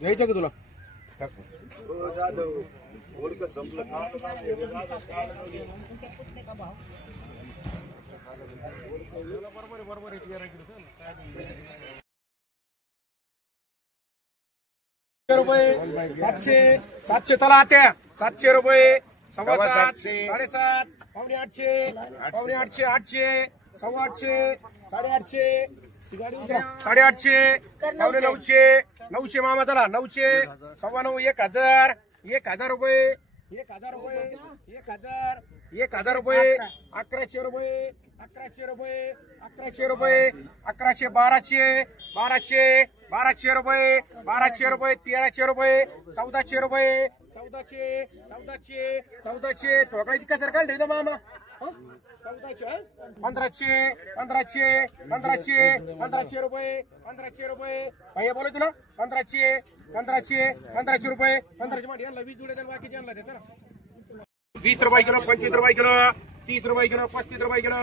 घ्यायचं का तुला? रुपये 700 700 चला आत्या 700 रुपये 7.5 7.5 पावणे 800 पावणे 800 800 8.5 800 850 पावणे 900 900 मामा चला 900 9.25 1000 1000 रुपये 1000 रुपये 1000 रुपये 1100 रुपये 1100 रुपये 1100 रुपये 1100 1200 1200 रुपये 1200 रुपये 1300 रुपये 1400 रुपये 1400 ठोकायची कसर काय ठेवतो मामा 1400 1500 रुपये 1500 रुपये भैया बोला तुला 1500 रुपये 1500 मध्ये यांना 20 जुडे बाकीचे यांना देतो ना 20 रुपये किलो 25 रुपये किलो 30 रुपये किलो 35 रुपये किलो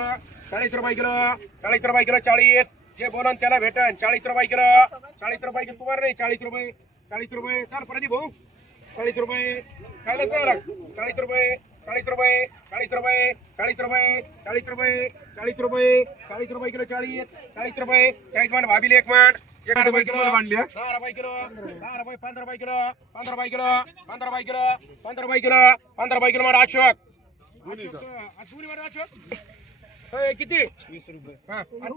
40 रुपये किलो 40 रुपये किलो 40 जे बोलन त्याला भेटन 40 रुपये किलो 40 रुपये किलो तुम्हाला नाही 40 रुपये चाल प्रदीप भाऊ 40 रुपये खायलाच नाही लाग 40 रुपये 40 रुपये 40 रुपये 40 रुपये 40 रुपये 40 रुपये 40 रुपये किलो 40 रुपये 40 मान भाभी एक मान 1 रुपये किलो 10 रुपये किलो 10 रुपये 15 रुपये किलो 15 रुपये किलो 15 रुपये किलो 15 रुपये किलो 15 रुपये किलो मान अशोक दोन्ही मान अशोक किती 20 रुपये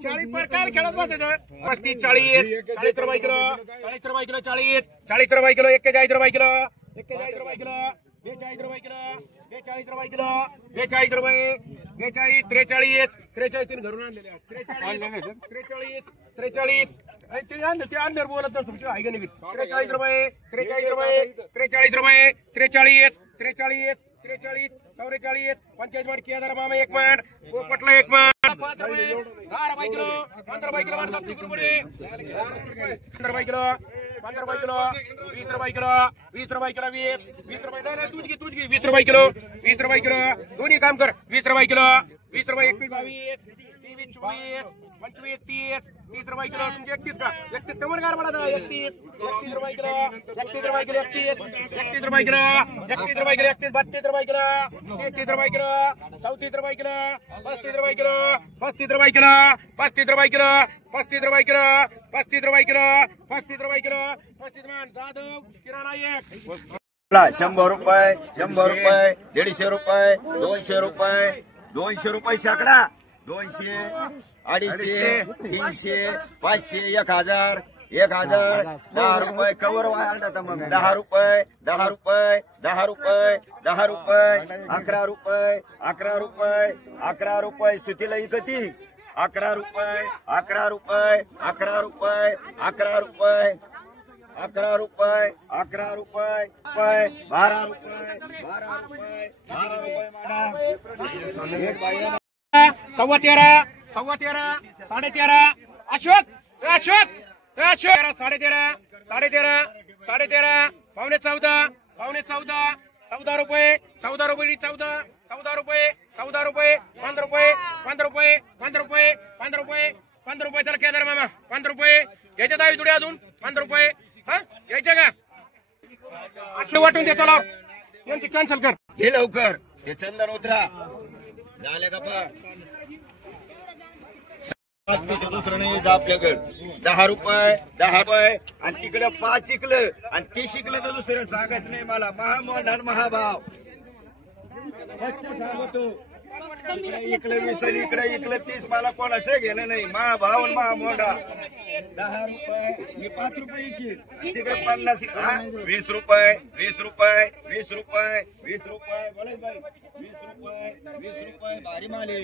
40 पर काय खेळत बसायचं 35 40 रुपये किलो 40 रुपये किलो 40 रुपये किलो 41 रुपये किलो 41 रुपये किलो 42 रुपये किलो 42 रुपये किलो 42 रुपये 42 43 तीन घरून आणलेले 43 ते अंदर बोलत तुमची आहे का नाही 43 रुपये 43 रुपये 43 रुपये 43 44 पंचायत मान किया जरा मामा एक मान पोपटला एक मान 5 रुपये 10 रुपये किलो 15 रुपये किलो 70 रुपये 15 रुपये किलो 15 रुपये किलो 20 रुपये किलो 20 रुपये किलो 20 रुपये नाही तुझी 20 रुपये किलो 20 रुपये किलो दोन्ही काम कर 20 रुपये किलो 20 रुपये 21 22 23 24 25 30 रुपये किलो तुमचे 31 का 31 कमर गार पडा 31 रुपये किलो 31 रुपये किलो 31 रुपये किलो 31 रुपये किलो 32 रुपये किलो 33 रुपये किलो 34 रुपये किलो 35 रुपये किलो 35 रुपये किलो 35 रुपये किलो 35 रुपये किलो 35 रुपये किलो 35 रुपये किलो 35 मान जाधव किराणा एक 100 रुपये 100 रुपये 150 रुपये 200 रुपये 200 रुपये शेकडा 200 250 300 500 1000 10 रुपये कवर व्हायला मग 10 रुपये 10 रुपये 10 रुपये 10 रुपये 11 रुपये 11 रुपये 11 रुपये सुतीला इकती 11 रुपये 11 रुपये 11 रुपये 11 रुपये 11 रुपये 11 रुपये 12 रुपये 12 रुपये 12 रुपये माना 13 13 अशोक 13 पावणे 14 14 रुपये 14 रुपये 14 रुपये 15 रुपये 15 रुपये 15 रुपये 15 रुपये 15 रुपये 15 रुपये चला केदार मामा 15 रुपये घ्यायचे दहा जुडे अजून 15 रुपये हा घ्यायचे का आठले वाटून दे चला यांची कॅन्सल कर हे लवकर हे चंदन उतरा झाले का दुसरं नाही आपल्याकडे 10 रुपये 10 रुपये आणि तिकडे 5 शिकलं आणि 30 शिकलं तर दुसरं सांगायचं नाही मला महामोंढा महाभाव इकडे 20 इकडे 30 मला कोणाचं घेणं नाही महाभाव महामोंढा 10 रुपये 5 रुपये तिकडे 50 20 रुपये 20 रुपये 20 रुपये 20 रुपये बोला भाई 20 रुपये भारी माले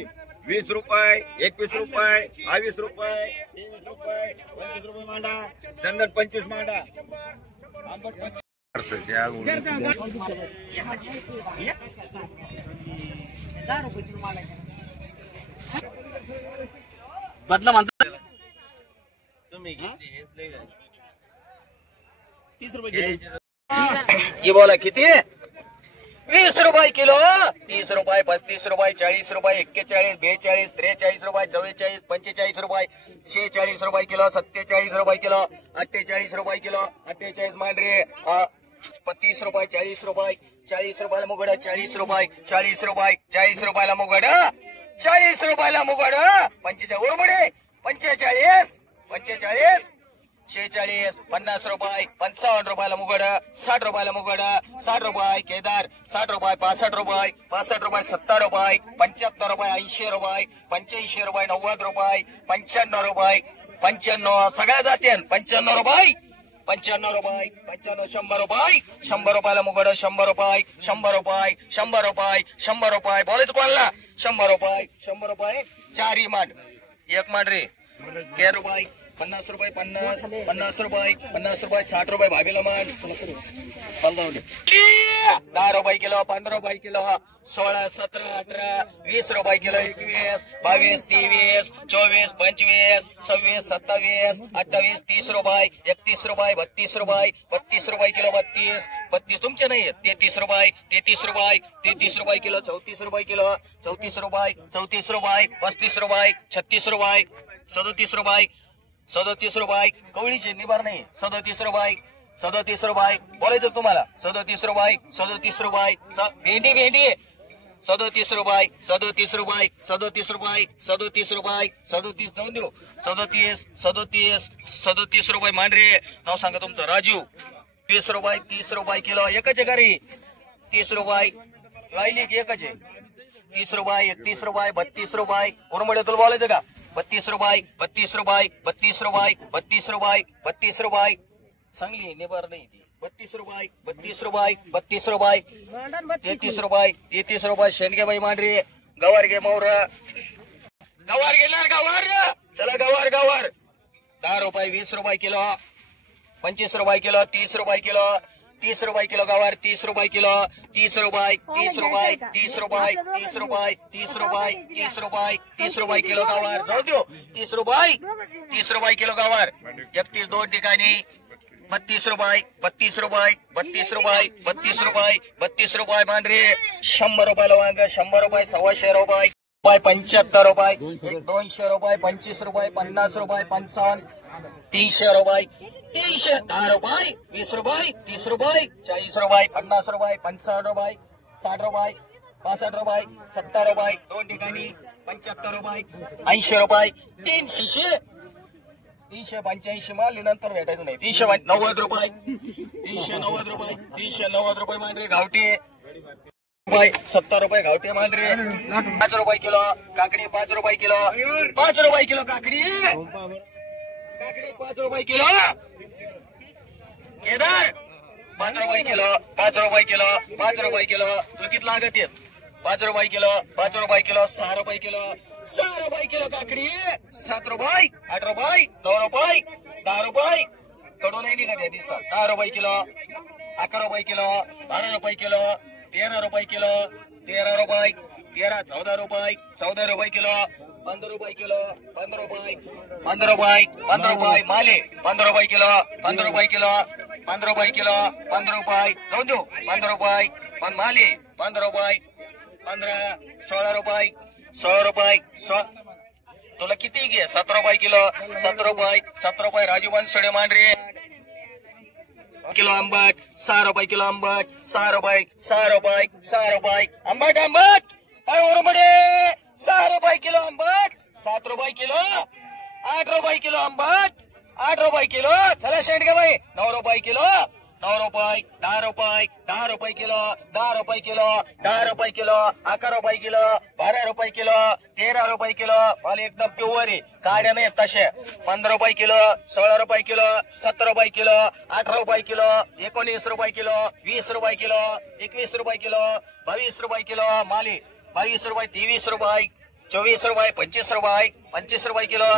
20 रुपये 21 रुपये 22 रुपये 23 रुपये 25 रुपये मांडा चंदन 25 मांडा बदला म्हणता तुम्ही 30 रुपये किलो. ये बोला किती 20 रुपये किलो, 30 रुपये, 35 रुपये, 40 रुपये, 41, 42, 43 रुपये, 44, 45 रुपये, 46 रुपये किलो, 47 रुपये किलो, 48 रुपये किलो, 48 मांडरे, 30 रुपये, 40 रुपये, 40 रुपयाला मुगड, 40 रुपये, 40 रुपये, 40 रुपयाला मुगड, 40 रुपयाला मुगड, 45 उरमडे, 45, 45, 46, 50 रुपये, 55 रुपयाला मुगड, 60 रुपयाला मुगड, 60 रुपये केदार, 60 रुपये, 65 रुपये, 65 रुपये, 70 रुपये, 75 रुपये, 80 रुपये, 85 रुपये, 90 रुपये, 95 रुपये, 95 सगळ्या जाते, 95 रुपये, 95 रुपये, 95, 100 रुपये, 100 रुपयाला मुगड, 100 रुपये, 100 रुपये, 100 रुपये, 100 रुपये, बोलायचं कोणाला, 100 रुपये, 100 रुपये, 4 मांड, 1 मांड रे, के रुपये, 50 रुपये, 50, 50 रुपये, 50 रुपये, 60 रुपये भाभीला मान, 10 रुपये किलो, 15 रुपये किलो, 16, 17, 18, 20 रुपये किलो, 21, 22, 23, 24, 25, 26, 27, 28, 30 रुपये, 31 रुपये, 32 रुपये, 32 रुपये किलो, 32 तुमचे नाही, 33 रुपये, 33 रुपये, 33 रुपये किलो, 34 रुपये किलो, 34 रुपये, 34 रुपये, 35 रुपये, 36 रुपये, 37 रुपये, 37 रुपये, कवळीचे निभार नाही, 37 रुपये, 37 रुपये, बोलायचं तुम्हाला, 37 रुपये, 37 रुपये, भेंडी भेंडी, 37 रुपये, 37 रुपये, 37 रुपये, 37 रुपये, 37 जाऊन देऊ, 37, 37, 37 रुपये मांडरे, नाव सांगा तुमचं राजू, 20 रुपये, 30 रुपये किलो, एकच आहे घरी, 30 रुपये, राहिली एकच आहे, 30 रुपये, 31 रुपये, 32 रुपये, उरमडे तुला बोलायचं का, 32 रुपये, 32 रुपये, 32 रुपये, 32 रुपये, 32 रुपये, चांगली नेबर नाही ती, 32 रुपये, 32 रुपये, 32 रुपये, 33 रुपये, 33 रुपये, शेंडगे बाई मांडरी, गवार घे मोर, गवार घेणार गवार, चला गवार गवार, 10 रुपये, 20 रुपये किलो, 25 रुपये किलो, 30 रुपये किलो, 30 रुपये किलो गवार, 30 रुपये किलो, 30 रुपये, 30 रुपये, 30 रुपये, 30 रुपये, 30 रुपये, 30 रुपये, 30 रुपये किलो गवार, जाऊ देऊ, 30 रुपये, 30 रुपये किलो गवार, 31 दोन ठिकाणी, 32 रुपये, 32 रुपये, 32 रुपये, 32 रुपये, 32 रुपये मांडरे, 100 रुपयाला वांग, 100 रुपये, 125 रुपये, 75 रुपये, 200 रुपये, 25 रुपये, 50 रुपये, 55, 300 रुपये, 300, 10 रुपये, 20 रुपये, 30 रुपये, 40 रुपये, 50 रुपये, 55 रुपये, 60 रुपये, 65 रुपये, 70 रुपये, दोन ठिकाणी, 75 रुपये, 80 रुपये, 300, 385 माल नंतर भेटायचं नाही, 390 रुपये, 390 रुपये, 390 रुपये मांडरे गावठी, 70 रुपये गावठी मांडरे, 5 रुपये किलो काकडी, 5 रुपये किलो, 5 रुपये किलो काकडी, काकडी 5 रुपये किलो, केदार 5 रुपये किलो, 5 रुपये किलो, 5 रुपये किलो, तुला किती लागत आहेत, 5 रुपये किलो, 5 रुपये किलो, 6 रुपये किलो, 6 रुपये किलो काकडी, 7 रुपये, 8 रुपये, 9 रुपये, 10 रुपये, कडून नाही निघत या दिवसात, 10 रुपये किलो, 11 रुपये किलो, 12 रुपये किलो, 13 रुपये किलो, 13 रुपये, 13, 14 रुपये, 14 रुपये किलो, 15 रुपये किलो, 15 रुपये, 15 रुपये, 15 रुपये माले, 15 रुपये किलो, 15 रुपये किलो, 15 रुपये किलो, 15 रुपये, जाऊन देऊ, 15 रुपये, माले, 15 रुपये, 15, 16 रुपये, 16 रुपये, तुला किती घे, 7 रुपये किलो, 7 रुपये, 7 रुपये, राजू बनसोडे मांडरे किलो आंबट, 6 रुपये किलो आंबट, 6 रुपये, 6 रुपये, 6 रुपये, आंबट आंबट, काय ओरमडे, 6 रुपये किलो आंबट, 7 रुपये किलो, 8 रुपये किलो आंबट, 8 रुपये किलो, चला शेंडगे बाई, 9 रुपये किलो, 9 रुपये, 10 रुपये, 10 रुपये किलो, 10 रुपये किलो, 10 रुपये किलो, 11 रुपये किलो, 12 रुपये किलो, 13 रुपये किलो, मला एकदम प्युअर आहे, काड्या नाही तसे, 15 रुपये किलो, 16 रुपये किलो, 17 रुपये किलो, 18 रुपये किलो, 19 रुपये किलो, 20 रुपये किलो, 21 रुपये किलो, 22 रुपये किलो, माली 22 रुपये, 23 रुपये, 24 रुपये, 25 रुपये, 25 रुपये किलो,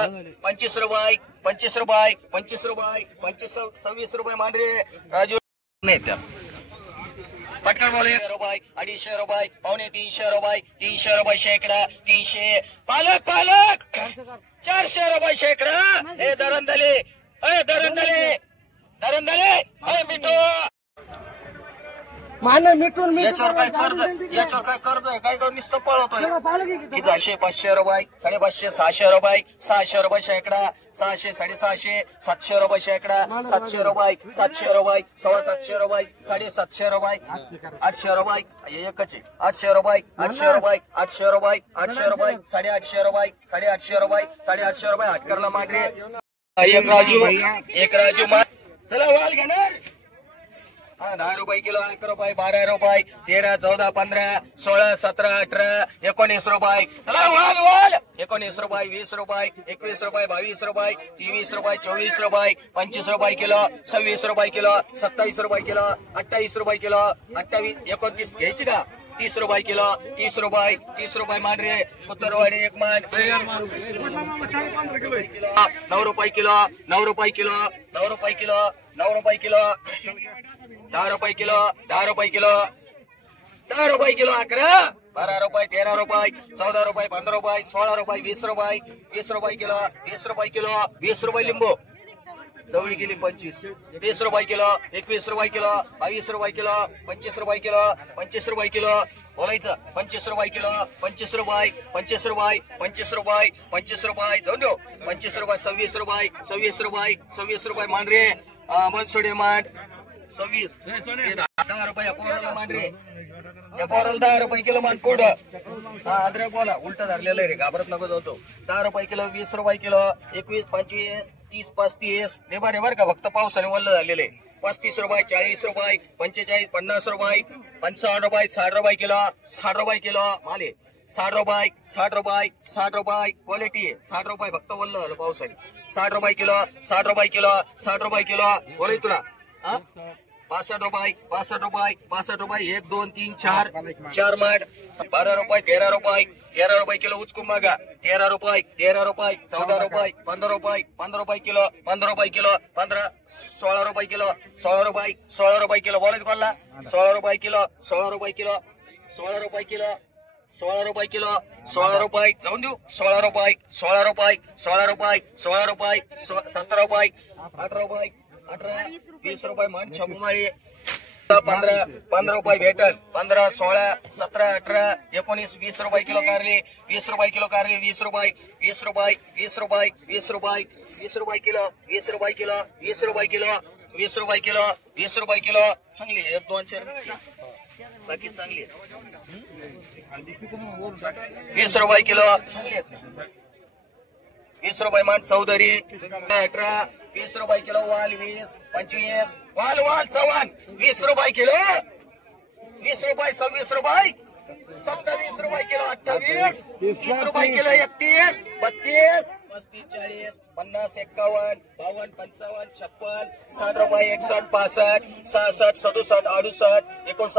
25 रुपये, 25 रुपये, 25 रुपये, 26 रुपये मांडरे, राजू नाही त्या पटकन बोले, रुपये, 250 रुपये, 350 रुपये, 300 रुपये शेकडा, 300, पालक पालक 400 रुपये शेकडा, हे दरंदले, दरंदले, दरंदले, मिठो मान मिटून याच्यावर काय कर्ज आहे काय करून नुसतं पळवतोय किती झाले 500 रुपये 550 600 रुपये 600 रुपये शेकडा 600 650 700 रुपये शेकडा 700 रुपये 700 रुपये 750 रुपये 750 रुपये 800 रुपये एकच आहे 800 रुपये 800 रुपये 800 रुपये 800 रुपये 850 रुपये 850 रुपये 850 रुपये हटकरला मांडरे एक राजू चला वाल घेणार 10 रुपये किलो 11 रुपये 12 रुपये 13 14 15 16 17 18 19 रुपये चला वाल वाल 19 रुपये 20 रुपये 21 रुपये 22 रुपये 23 रुपये 24 रुपये 25 रुपये किलो 26 रुपये किलो 27 रुपये किलो 28 रुपये किलो 28 29 घ्यायची का 30 रुपये किलो 30 रुपये मांडरे उत्तरवाडी एक मान 9 रुपये किलो 9 रुपये किलो 9 रुपये किलो 9 रुपये किलो 10 रुपये किलो 10 रुपये किलो 10 रुपये किलो 11 12 रुपये 13 रुपये 14 रुपये 15 रुपये 16 रुपये 20 रुपये 20 रुपये किलो 20 रुपये किलो 20 रुपये लिंबू चवळी गेली 25 20 रुपये किलो 21 रुपये किलो 22 रुपये किलो 25 रुपये किलो 25 रुपये किलो बोलायचं 25 रुपये किलो 25 रुपये 25 रुपये 25 रुपये 25 रुपये जाऊन देऊ 25 रुपये 26 रुपये 26 रुपये 26 रुपये मान रे मनसोडे मान 26 10 रुपये पोराला मान रे या पोराला 10 रुपये किलो मान पुढं अद्रक बोला उलट धरलेलं रे घाबरत नको जातो 10 रुपये किलो 20 रुपये किलो 21 25 30 35 रे का फक्त पावसाने वल्ल झालेले 35 रुपये 40 रुपये 45 50 रुपये 55 रुपये 60 रुपये किलो 60 रुपये किलो माले 60 रुपये 60 रुपये 60 रुपये क्वालिटी आहे 60 रुपये फक्त वल्ल झालं पावसाने 60 रुपये किलो 60 रुपये किलो 60 रुपये किलो बोलाय तुला 65 रुपये 65 रुपये 65 रुपये 1 2 3 4 माठ 12 रुपये 13 रुपये किलो उचकून मागा 13 रुपये 14 रुपये 15 रुपये किलो 15 रुपये किलो 15 16 रुपये किलो 16 रुपये किलो बोलायचं कोणला 16 रुपये किलो 16 रुपये किलो 16 रुपये किलो 16 रुपये किलो 16 रुपये जाऊन देऊ 16 रुपये 16 रुपये 16 रुपये 16 रुपये 17 रुपये 18 रुपये 18 20 रुपये मान छमुमाळी 15 रुपये भेटल 15 16 17 18 19 20 रुपये किलो कारली 20 रुपये किलो कारली 20 रुपये 20 रुपये 20 रुपये 20 रुपये 20 रुपये किलो 20 रुपये किलो 20 रुपये किलो 20 रुपये किलो 20 रुपये किलो चांगली 1 2 4 बाकी चांगली 20 रुपये किलो चांगली 20 रुपये मान चौधरी 18 20 रुपये किलो वाल 20 25 वाल चव्हाण 20 रुपये किलो 20 रुपये 26 रुपये 27 रुपये किलो 28 30 रुपये किलो 31 32 35 40 50 51 52 55 56 60 रुपये 61 65 66 67 68 69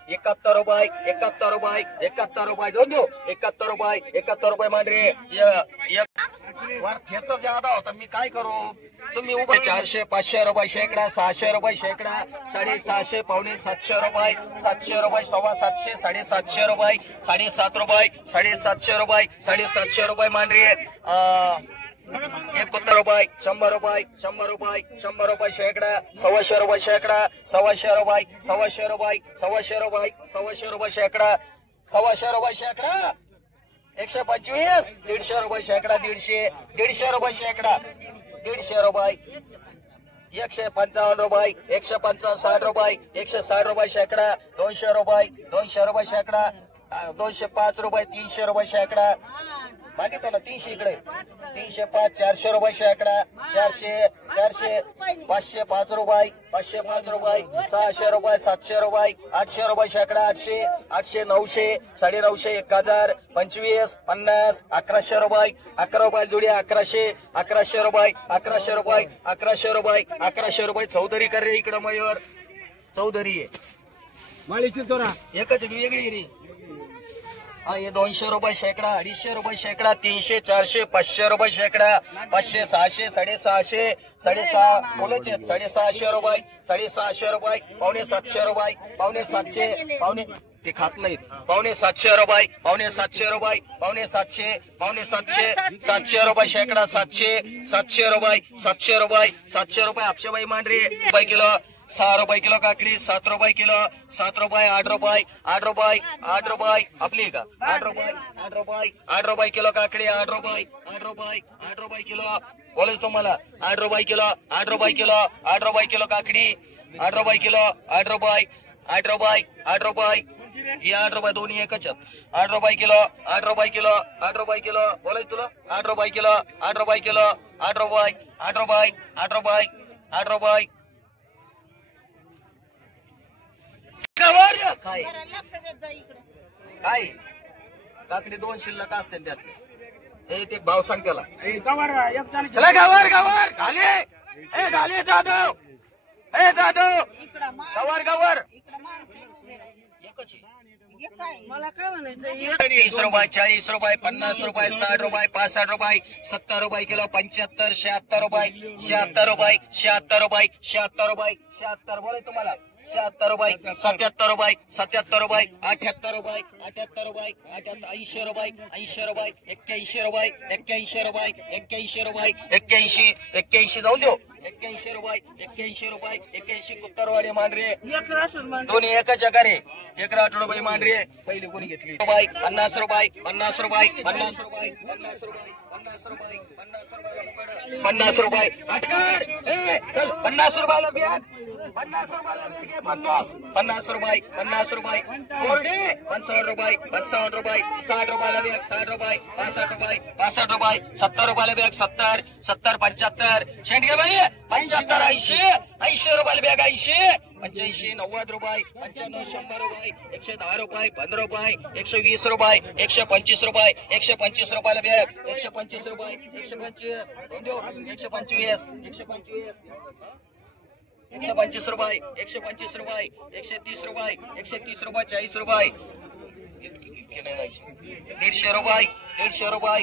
70 रुपये 71 रुपये जाऊन देऊ 71 रुपये मान रे वर त्याचा ज्यादा होता मी काय करू तुम्ही उभे 400 500 रुपये शेकडा 600 रुपये शेकडा 650 पावणे 700 रुपये 700 रुपये 750 750 रुपये 7.5 रुपये 750 रुपये 750 रुपये मान रे 71 रुपये 100 रुपये 100 रुपये 100 रुपये शेकडा 125 रुपये शेकडा 125 रुपये 125 रुपये 125 रुपये 125 रुपये शेकडा 125 रुपये शेकडा 125 150 रुपये शेकडा 150 रुपये शेकडा 150 रुपये 155 रुपये 155 रुपये 160 रुपये शेकडा 200 रुपये शेकडा 205 रुपये 300 रुपये शेकडा मागितलं ना 300 इकडे 305 400 रुपये शेकडा 400 505 रुपये 505 रुपये 600 रुपये 700 रुपये 800 रुपये शेकडा 800 900 950 1000 25 50 1100 रुपये 11 रुपये जोडी 1100 रुपये 1100 रुपये चौधरी कर रे इकडं मयूर चौधरी एकच वेगळी रे हा ये 200 रुपये शेकडा 250 रुपये शेकडा 300 400 500 रुपये शेकडा 500 600 650 6.5 बोलायचे 650 रुपये 650 रुपये पावणे 700 रुपये पावणे 700 पावणे ते खात नाहीत. 750 रुपये, 750 रुपये, 750, 700 रुपये शेकडा, 700 रुपये, 700 रुपये, 700 रुपये. अक्षयबाई मांढरे रुपये किलो. 6 रुपये किलो काकडी, 7 रुपये किलो, 7 रुपये, 8 रुपये, 8 रुपये, 8 रुपये आपली का 8 रुपये, 8 रुपये, 8 रुपये किलो काकडी, 8 रुपये, 8 रुपये, 8 रुपये किलो. बोलायचं तुम्हाला 8 रुपये किलो, 8 रुपये किलो, 8 रुपये किलो काकडी, 8 रुपये किलो, 8 रुपये, 8 रुपये, 8 रुपये, हे 8 रुपये दोन्ही एकच. 8 रुपये किलो, 8 रुपये किलो, 8 रुपये किलो. बोलायचं तुला 8 रुपये किलो, 8 रुपये किलो, 8 रुपये, 8 रुपये, 8 रुपये, 8 रुपये. काय काय काकडी 2 शिल्लक असते त्यातले. हे ते भाव सांग त्याला. चला गावर गावर घाले, ए घाले जाधव, ए जाधव गावर गावर एकच आहे. मला काय म्हणायचं 30 रुपये, 40 रुपये, 50 रुपये, 60 रुपये, 65 रुपये, 70 रुपये किलो, 75, 76 रुपये, 76 रुपये, 76 रुपये, 76 रुपये, 76 बोलाय तुम्हाला 76 रुपये, 77 रुपये, 77 रुपये, 78 रुपये, 78 रुपये, 80 रुपये, 80 रुपये, 81 रुपये, 81 रुपये, 81 रुपये, 81, 81 जाऊन देऊ. 81 रुपये, 81 रुपये, 81 कुत्तरवाडी मांढरे दोन्ही एकच रे. 11 रुपये मांढरे पहिली कोणी घेतली. 50 रुपये, 50 रुपये, 50 रुपये, 50 रुपये, 50 रुपये, 50 रुपये, 50 रुपये अटकाड. चल 50 रुपयाला बॅग, 50 रुपयाला बॅग आहे. 50 रुपये, 50 रुपये कोरडे, 55 रुपये, 55 रुपये, 60 रुपयाला बॅग, 60 रुपये, 65 रुपये, 65 रुपये, 70 रुपयाला बॅग, 70, 70, 75 शेंडगे बाई 75, 80, 80 रुपयाला बॅग, 80, 85, 90 रुपये, 95, 100 रुपये, 110 रुपये, 15 रुपये, 120 रुपये, 125 रुपये, 125 रुपयाला बॅग, 125 रुपये, 125, 125, 125, 125 रुपये, 125 रुपये, 130 रुपये, 130 रुपये, 40 रुपये, 150 रुपये,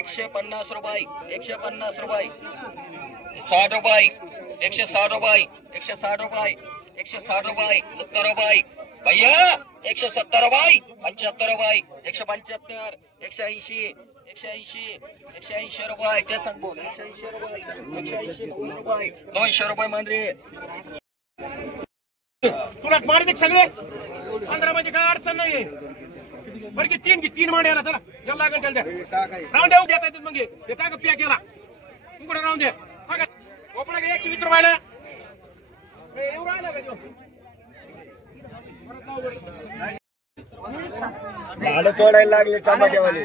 150 रुपये, 150 रुपये, 150 रुपये, 60 रुपये, 160 रुपये, 160 रुपये, 160 रुपये, 70 रुपये भैया, 170 रुपये, 75 रुपये, 175, 180, 180, 180 रुपये. ते सांग बोल 180 रुपये, 180, 90 रुपये, 200 रुपये मांढरे. तुला मारते सगळे 15 मध्ये काय अडचण नाहीये. बरं की 3 मांडे आला. चला याला लागेल त्याला राहून देऊ देता येतात. मग हे टाक प्या केला कुठे राहून दे. ओपडा 120 रुपयाला एवढं राहिला का झाडं तोडायला लागले टमाट्यावाले.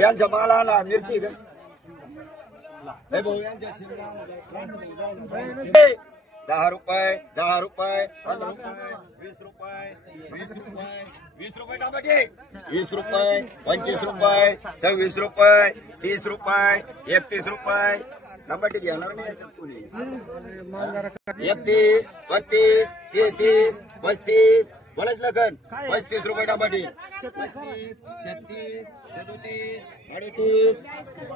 यांचा माल आला मिरची का नाही भाऊ. यांच्या 10 रुपये, 10 रुपये, 15 रुपये, 20 रुपये, 20 रुपये, 20 रुपये टमाटे, 20 रुपये, 25 रुपये, 26 रुपये, 30 रुपये, 31 रुपये. टमाटे घेणार नाही याच्यात कोणी. 31, 32, 33, 35 बोलायच लगन 35 रुपये टमाटे. 36, 37, 38,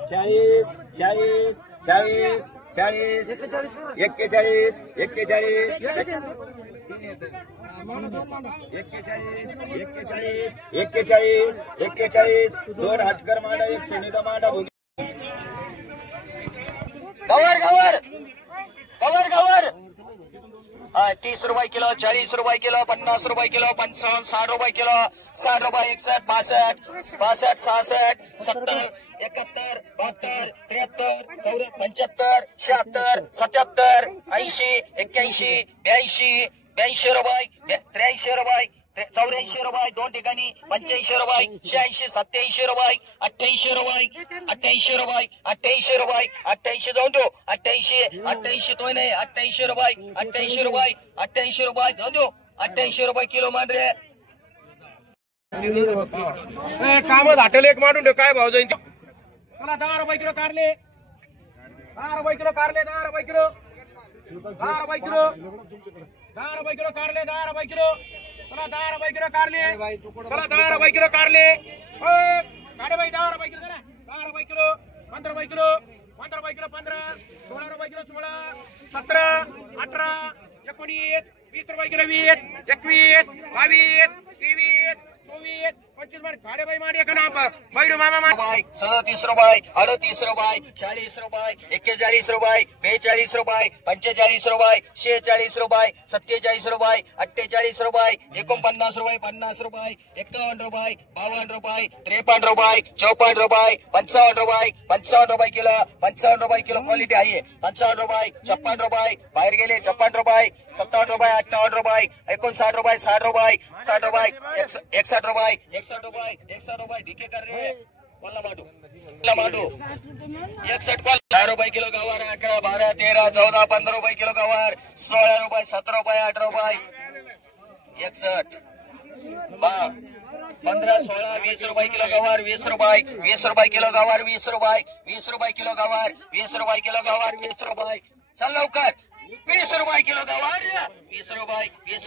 40, 40, 40, 40, 41, 41, 41, 41, 41, 2 हाटकर मांडा, 1 सुनीता मांडा. गवर गवर गवर गवर 30 रुपये किलो, 40 रुपये किलो, 50 रुपये किलो, 55, 60 रुपये किलो, 60 रुपये, 61, 62, 65, 66, 71, 72, 73, 74, 75, 76, 80, 81, 82, 82 रुपये, 83 रुपये, 84 रुपये 2 ठिकाणी, 85 रुपये, 86, 87 रुपये, 88 रुपये, 88 रुपये, 88 रुपये, 88 जाऊन देऊ. 88, 88 तो नाही 88 रुपये, 88 रुपये, 88 रुपये जाऊन देऊ. 88 रुपये किलो मांडरे. काम झाटले एक मांडून ठेव. काय भाव जाईल मला 10 रुपये किलो कारले, 10 रुपये किलो कारले, 10 रुपये किलो, 10 रुपये किलो, 10 रुपये किलो कारले, 10 रुपये किलो. चला 10 रुपये किलो कारले, चला 10 रुपये किलो कारले. काढे भाई 10 रुपये किलो, 10 रुपये किलो, 15 रुपये किलो, रुपये किलो 15, 16 रुपये किलो 16, 17, 18, 19, 20 रुपये किलो 20, 21, 22, 23, 24, 25 खाडे बाई मांडी का नाम बैरू मामा 37 रुपये 38 रुपये 40 रुपये 41 रुपये 42 रुपये 45 रुपये 46 रुपये 47 रुपये 48 रुपये 49 रुपये 50 रुपये 51 रुपये 52 रुपये 53 रुपये 54 रुपये 55 रुपये किलो 55 रुपये किलो क्वालिटी आहे 55 रुपये 56 रुपये बाहेर गेले 56 रुपये 57 रुपये 58 रुपये 59 रुपये 60 रुपये 60 रुपये 61 रुपये 61 रुपये डीके कर रहे वल्ला माडू 61 कॉल 10 रुपये किलो गवार 11 12 13 14 15 रुपये किलो गवार 16 रुपये 17 रुपये 18 रुपये 61 15 16 20 रुपये किलो गवार 20 रुपये किलो गवार 20 रुपये किलो गवार 20 रुपये किलो गवार 20 रुपये चल लवकर 20 रुपये किलो गवार 20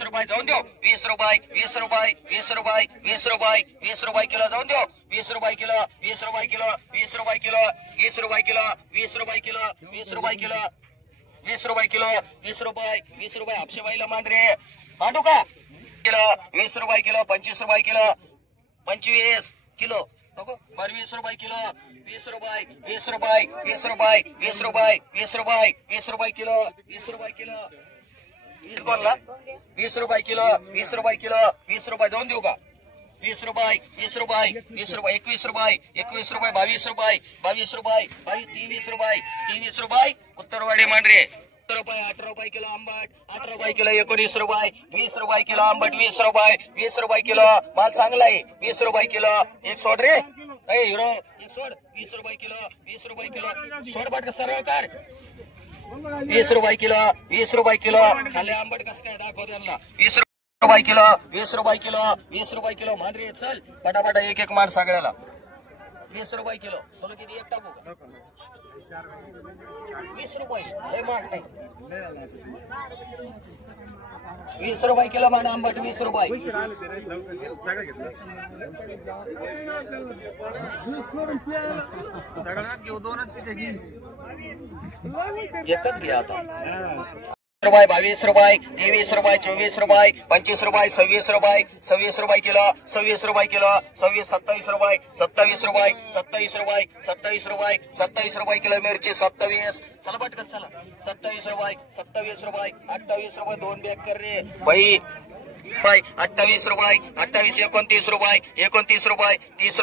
रुपये जाऊन देऊ 20 रुपये किलो जाऊन देऊ 20 रुपये किलो 20 रुपये किलो 20 रुपये किलो 20 रुपये किलो 20 रुपये किलो 20 रुपये किलो 20 रुपये किलो 20 रुपये आपशे बाईला मांडरे मांडू का किलो 20 रुपये किलो 25 रुपये किलो 25 किलो नको 20 रुपये किलो 20 रुपये 20 रुपये 20 रुपये 20 रुपये 20 रुपये 20 रुपये किलो 20 रुपये किलो 20 रुपये किलो 20 रुपये किलो 20 रुपये जाऊन देऊ का 20 रुपये 20 रुपये 20 रुपये 21 रुपये 22 रुपये 22 रुपये 23 रुपये उत्तरवाडी मांडरे रुपये 18 रुपये किलो आंबट 18 रुपये किलो 19 रुपये 20 रुपये किलो आंबट 20 रुपये किलो माल चांगला आहे 20 रुपये किलो एक सोड रे हिरो एक सोड 20 रुपये किलो सोड बाट सरळ कर 20 रुपये किलो खाली आंबट कस काय दाखव त्यांना 20 रुपये किलो 20 रुपये किलो मांडरे चल पटापटा एक एक मार सगळ्याला 20 रुपये किलो तुला किती एक टाकू 20 रुपये लय महाग नाही 20 रुपये किलो मान आंबट 20 रुपये एकच घ्या आता रुपये 22 रुपये 23 रुपये 24 रुपये 25 रुपये 26 रुपये 26 रुपये किलो 27 रुपये किलो 27 रुपये 27 रुपये 27 रुपये किलो मिरची 27 चला पटकन चला 27 रुपये 28 रुपये दोन बॅग कर रे भाई 28 रुपये 29 रुपये 30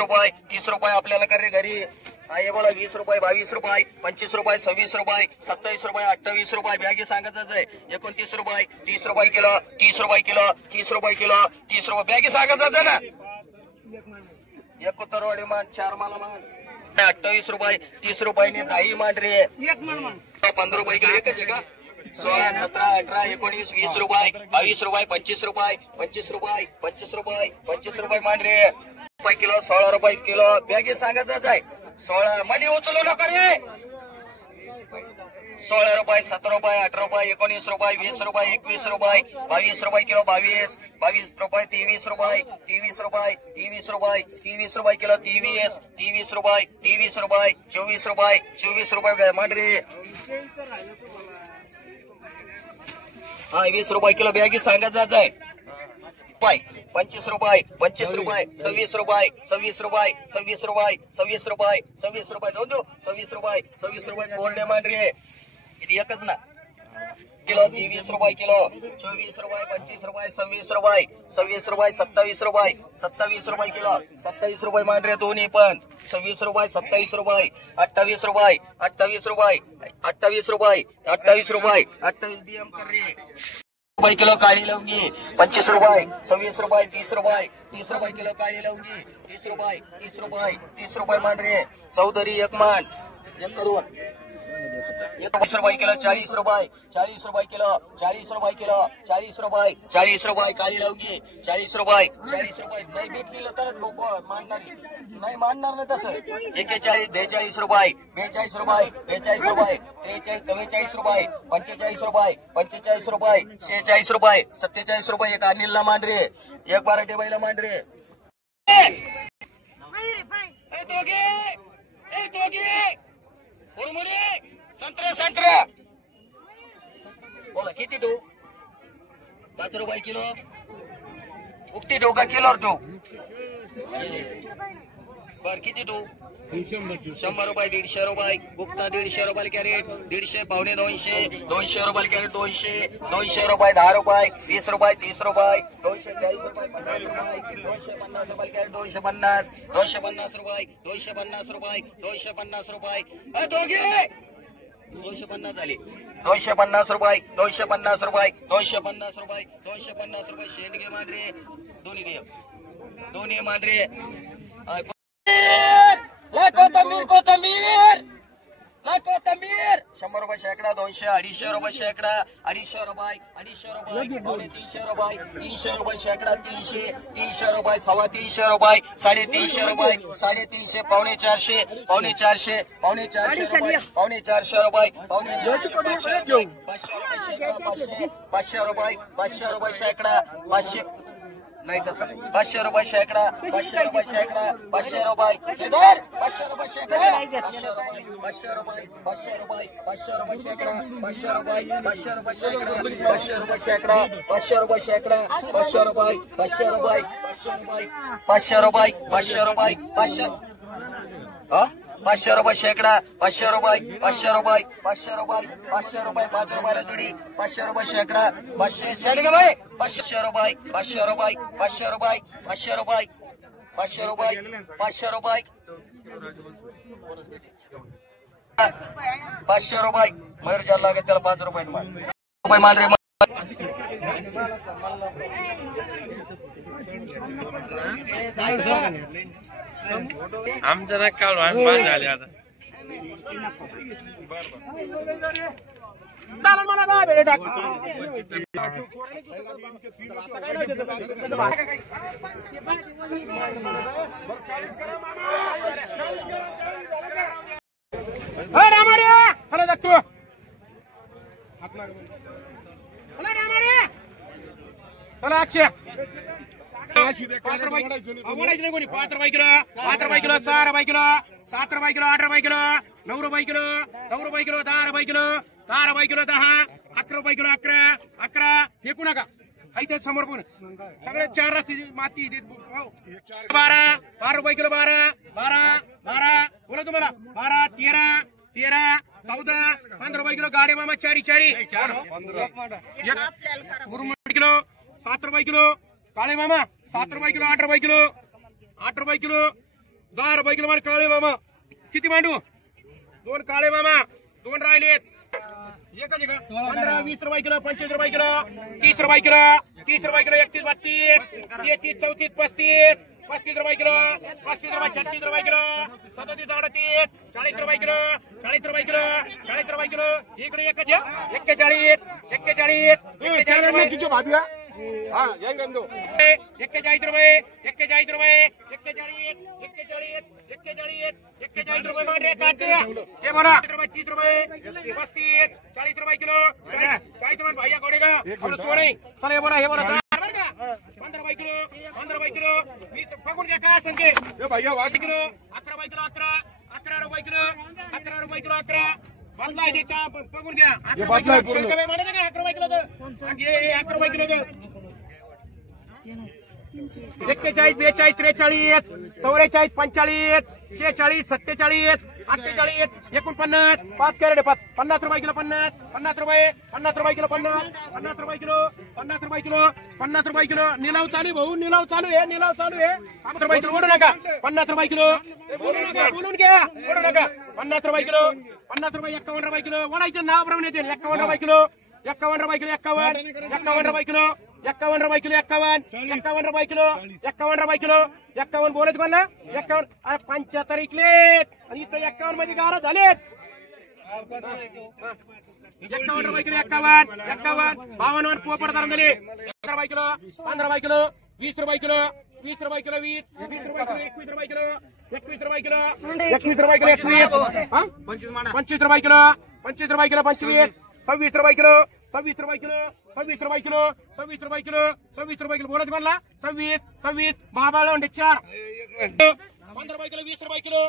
रुपये आपल्याला कर रे घरी हे बोला 20 रुपये 22 रुपये 25 रुपये 26 रुपये 27 रुपये 28 रुपये बॅगी सांगायचं आहे 29 रुपये 30 रुपये किलो 30 रुपये बॅगी सांगायचं आहे ना 71 मान 4 माला मान 28 रुपये 30 रुपये 10 मान रे 15 रुपये किलो एकच आहे का 16 17 18 19 20 रुपये 22 रुपये 25 रुपये मान रे किलो 16 रुपये किलो बॅगी सांगायचं आहे 16 मध्ये उचलू नका रे 16 रुपये 17 रुपये 18 रुपये 19 रुपये 20 रुपये 21 रुपये 22 रुपये किलो 22 रुपये 23 रुपये 23 रुपये किलो 23 रुपये 24 रुपये मांडरे हा 20 रुपये किलो बॅगी सांगायचं आहे 25 रुपये 26 रुपये 27 रुपये जाऊन दो 26 रुपये कोरडे मांडरे किती एकच ना किलो 23 रुपये किलो 24 रुपये 25 रुपये 26 रुपये 27 रुपये किलो 27 रुपये मांडरे दोन्ही पण 26 रुपये 27 रुपये 28 रुपये 28 डीएम कर रे रुपये किलो काली लवंगी 25 रुपये 26 रुपये 30 रुपये किलो काली लवंगी 30 रुपये मांडरे चौधरी एक मान एक करून 20 रुपये किलो 40 रुपये किलो 40 रुपये काली लवंगी 40 रुपये नाही भेटली तरच लोक मानणार नाही मानणार नाही तसं 41 42 रुपये 42 रुपये 43 44 रुपये 45 रुपये 46 रुपये 47 रुपये एक अनिलला मांडरे एक बाराटे बाईला मांडरे दोघे संत्रा बोला किती ठेवू 5 रुपये किलो उक्ती ठेवू का किलोवर ठेवू बर किती ठेवू 100 रुपये 150 रुपये गुप्ता 150 रुपये कॅरेट 150 पावणे 200 200 रुपये कॅरेट 200 200 रुपये 10 रुपये 20 रुपये 30 रुपये 240 रुपये 50 रुपये 250 रुपये कॅरेट 250 250 रुपये 250 रुपये 250 रुपये दोघे 250 झाले 250 रुपये 250 रुपये 250 रुपये 250 रुपये शेंडगे मांजरे दोन्ही मांजरे कोथंबीर 100 रुपये शेकडा 200 250 रुपये शेकडा 250 रुपये 250 रुपये पावणे 300 रुपये 300 रुपये शेकडा 300 300 रुपये 350 रुपये 350 रुपये 350 पावणे 400 पावणे 400 पावणे 400 रुपये पावणे 400 रुपये पावणे 400 रुपये 500 रुपये 500 रुपये शेकडा 500 नाही तसं 500 रुपये शेकडा 500 रुपये शेकडा 500 रुपये शेदर 500 रुपये शेकडा 500 रुपये 500 रुपये 500 रुपये 500 रुपये शेकडा 500 रुपये 500 रुपये शेकडा 500 रुपये शेकडा 500 रुपये शेकडा 500 रुपये 500 रुपये 500 रुपये 500 रुपये 500 500 रुपये शेकडा 500 रुपये 500 रुपये 500 रुपये 500 रुपये 5 रुपयाला जोडी 500 रुपये शेकडा 500 शेडगे भाई 500 रुपये 500 रुपये 500 रुपये 500 रुपये 500 रुपये 500 रुपये 500 रुपये मयूर ज्याला लागेल त्याला 5 रुपये रुपये मांजरे आमचं ना काल बांध झाले आता मला काय भेट हॅलो जगतो चला अक्षय 5 रुपये बोलायचं नाही कोणी 5 रुपये किलो 5 रुपये किलो 6 रुपये किलो 7 रुपये किलो 8 रुपये किलो 9 रुपये किलो 9 रुपये किलो 10 रुपये किलो 10 रुपये किलो 10 11 रुपये किलो 11 फेकू नका इथे समोर पण सगळे 4 रस्ते माती 12 रुपये किलो 12 बोला तुम्हाला 12 13 14 15 रुपये किलो गाडी मामा 4 किलो 7 रुपये किलो काळे मामा 7 रुपये किलो 8 रुपये किलो 8 रुपये किलो 10 रुपये किलो काळे मामा किती मांडू 2 काळे मामा 2 राहिलेत एकच आहे का 15 20 रुपये किलो 25 रुपये किलो 30 रुपये किलो 30 रुपये किलो 31 32 33 34 35 रुपये किलो 35 रुपये 36 रुपये किलो 37 38 40 रुपये किलो 40 रुपये किलो 40 रुपये किलो इकडे एकच 41 41 रुपये 41 रुपये 41 रुपये मांडरे काढते हे बोला 30 रुपये 35 40 रुपये किलो 40 रुपये भैया गोडेगा आपण सोने चला हे बोला 15 रुपये किलो 20 फगून घ्या काय संख्ये हे भैया 8 किलो 11 रुपये किलो 11 रुपये किलो 11 रुपये किलो 11 बदला द्यायचा बघून घ्या 11 रुपये मांडे का 11 रुपये किलो हे 11 रुपये किलो 41 42 43 44 45 46 47 48 49 5 कॅरेट 50 रुपये किलो 50 रुपये किलो 50 रुपये किलो 50 रुपये किलो 50 रुपये किलो निलाव चालू भाऊ निलाव चालू आहे 50 रुपये किलो बोलू नका 50 रुपये किलो बोलून घ्या बोलू नका 50 रुपये किलो 50 रुपये 51 रुपये किलो वडायचं नाव प्रमाणे येते 51 रुपये किलो 51 रुपये किलो 51 रुपये किलो 51 रुपये किलो 51 रुपये किलो 51 रुपये किलो 51 बोलत पण ना 51 अरे 75 इकलेत आणि इथं 51 मध्ये गारा झालेत 51 रुपये किलो 51 52 पोपट धरून दिले 11 रुपये किलो 15 रुपये किलो 20 रुपये किलो 20 रुपये किलो 20 रुपये किलो 21 रुपये किलो 21 रुपये किलो 21 रुपये किलो 25 रुपये किलो 25 26 रुपये किलो 26 रुपये किलो 26 रुपये किलो 26 रुपये किलो 26 रुपये किलो बोलत म्हणला 26 बाबा लोंढे 4 15 रुपये किलो 20 रुपये किलो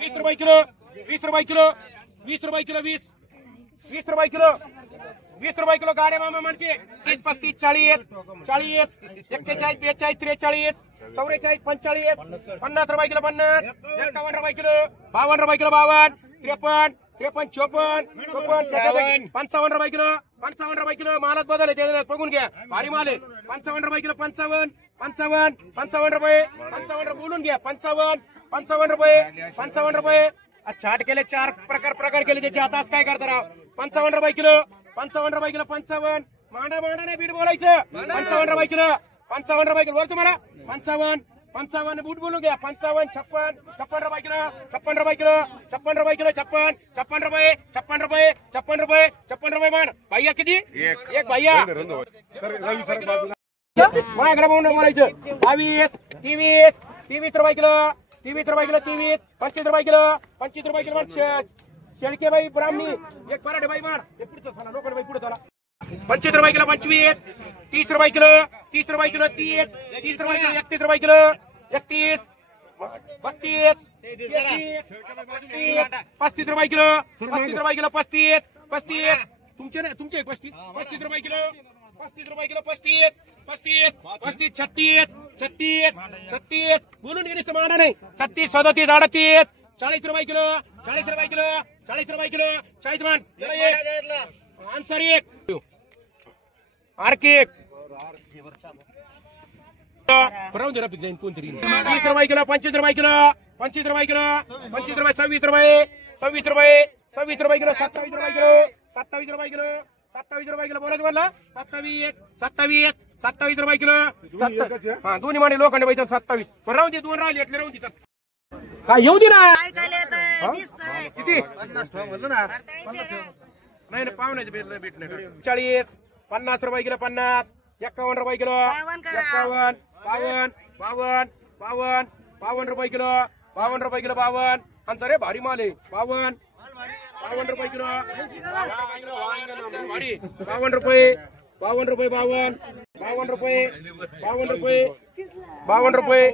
20 रुपये किलो 20 रुपये किलो 20 रुपये किलो 20 20 रुपये किलो 20 रुपये किलो गाड्या मामा म्हणते 30 35 40 41 42 43 44 44 45 50 रुपये किलो 50 51 रुपये किलो 52 रुपये किलो 52 53 53 54 55 रुपये किलो 55 रुपये किलो मालच बदल आहे बघून घ्या भारी माल आहे 55 रुपये किलो 55 रुपये बोलून घ्या 55 रुपये छाट केले 4 प्रकार केले त्याचे आता काय करता राव 55 रुपये किलो 55 मांडा नाही बीट बोलायचं 55 रुपये किलो वर तुम्हाला 55 बूट बोलून घ्या 55 56 रुपये किलो 56 रुपये किलो 56 रुपये मान भैया किती एक भैया माझ्याकडे बोलायचं 22 23 रुपये किलो 23 रुपये किलो 25 रुपये किलो शेळके बाई ब्राह्मणी एक पराठे बाई मार पुढचं चला लोकांना बाई पुढे चला 25 रुपये किलो 25 30 रुपये किलो 30 रुपये किलो 30 रुपये किलो 31 रुपये किलो 31 32 35 रुपये किलो 35 तुमचे 35 रुपये किलो 35 रुपये किलो 35 36 बोलून घेण्याचं माना नाही 36 37 38 40 रुपये किलो 40 मान आन्सर एक आर्किक राहून दे रफिक जाईन कोणतरी 20 रुपये किलो 25 रुपये किलो 26 रुपये किलो 27 रुपये किलो 27 रुपये किलो बोलायचं म्हणला 27 रुपये किलो हा दोन्ही माने लोखंड पाहिजे 27 पण राहून दे दोन राहिले राहून दे काय येऊ दे ना किती 50 म्हणलं ना नाही ना पाहुण्याचे भेटले 40 50 रुपये किलो 50 51 रुपये किलो 51 52 रुपये किलो 52 आमचा रे भारी माल आहे 52 रुपये किलो 52 रुपये 52 रुपये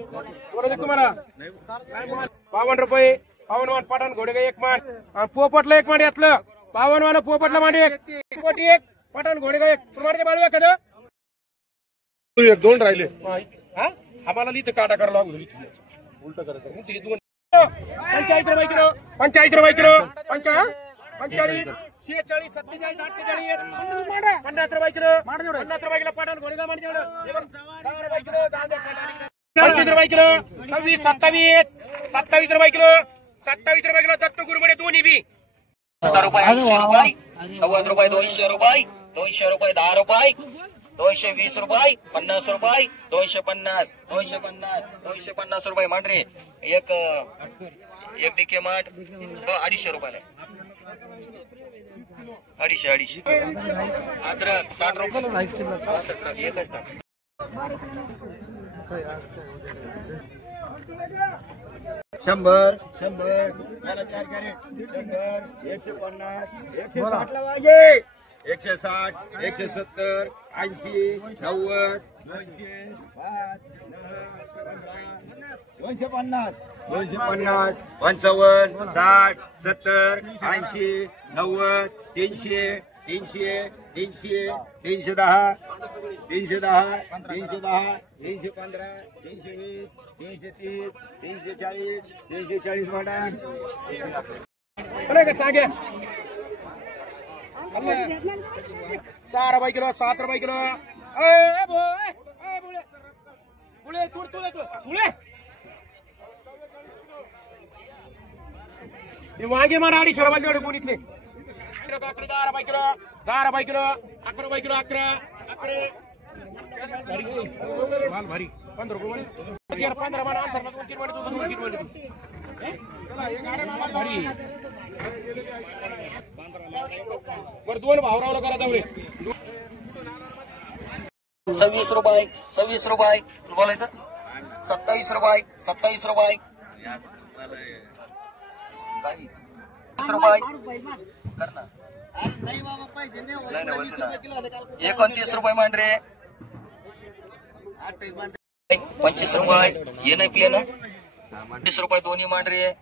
बरोबर तुम्हाला 52 रुपये 52 पठाण घोडे एक मान पोपटला एक मान यातलं 52 वाला पोपटला मान एक पठाण घोडे एक तुम्हाला बाळू एखादं एक दोन राहिले आम्हाला लिहितं काटा करायला लागू उलट करायचं 45 रुपये किलो 45 45 46 47 48 50 रुपये किलो 50 रुपये किलो पठाण घोडेगा मान 10 रुपये किलो 25 रुपये किलो 26 27 रुपये किलो 27 रुपये किलो दत्त गुरुमडे दोन्ही बी 100 रुपये 80 रुपये 90 रुपये 200 रुपये 10 रुपये 220 रुपये 50 रुपये 250 रुपये मांडरे एक टिके माठ 250 रुपयाला 250 अद्रक 60 रुपये 62 एकच टाक 100 याला 4 कॅरेट 100 150 160 वागे 160 170 80 90 250 55 60 70 80 90 300 310 310 310 310 315 320 330 340 340 म्हणा सांगे 6 रुपये किलो 7 रुपये किलो बुळे बुळे वांगे मारा 250 रुपये तेवढे कोणीतले काकडी 10 रुपये किलो 11 रुपये किलो 11 माल भारी 15 रुपये 15 माना आन्सर भारी वर दोन भावरावला करा जाऊ रे 26 रुपये बोलायचं 27 रुपये 27 रुपये 29 रुपये मांडरे 25 रुपये ये नाही प्ले ना 20 रुपये दोन्ही मांडरे